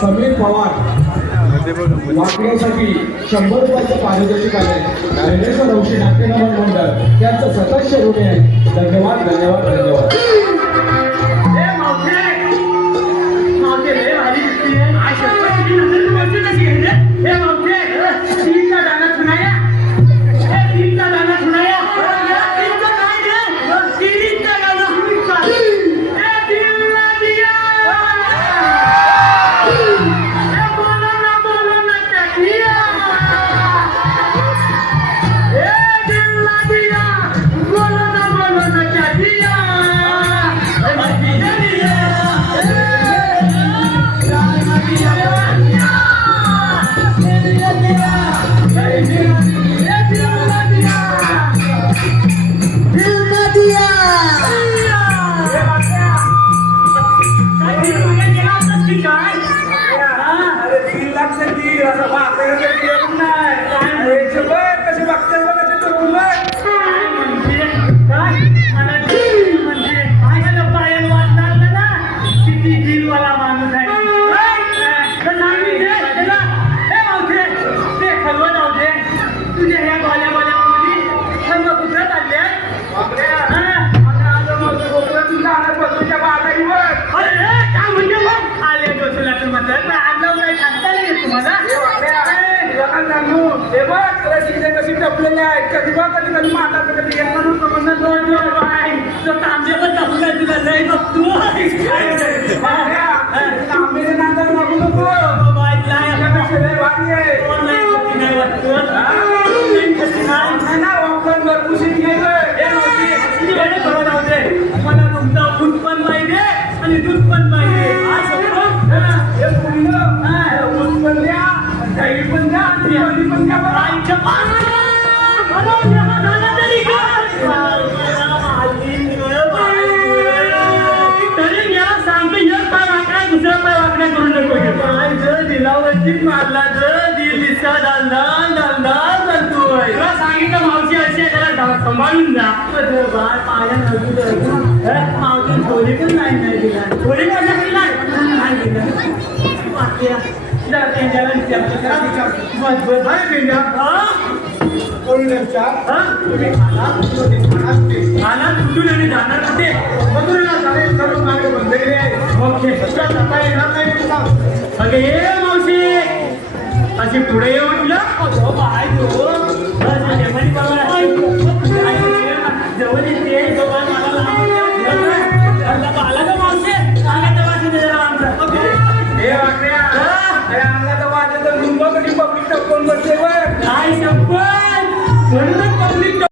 समीर पवार वाकड्यासाठी 100 रुपयाचं पारितोषिक आले. ज्ञानेश्वर हौशी नाट्यनमन मंडळ त्यांचं सदस्य ऋणी आहे. धन्यवाद धन्यवाद धन्यवाद. सांभाळून जा पाया मावशी थोडी पण नाही दिला थोडी खाना कुठून आणि जाणार कुठे अगे हे मावशी अशी पुढे ये म्हटलं जवळ येते आला का मावशी सांगायचं वाचून पब्लिक टपकून बसते काय शपथ म्हणूनच पब्लिक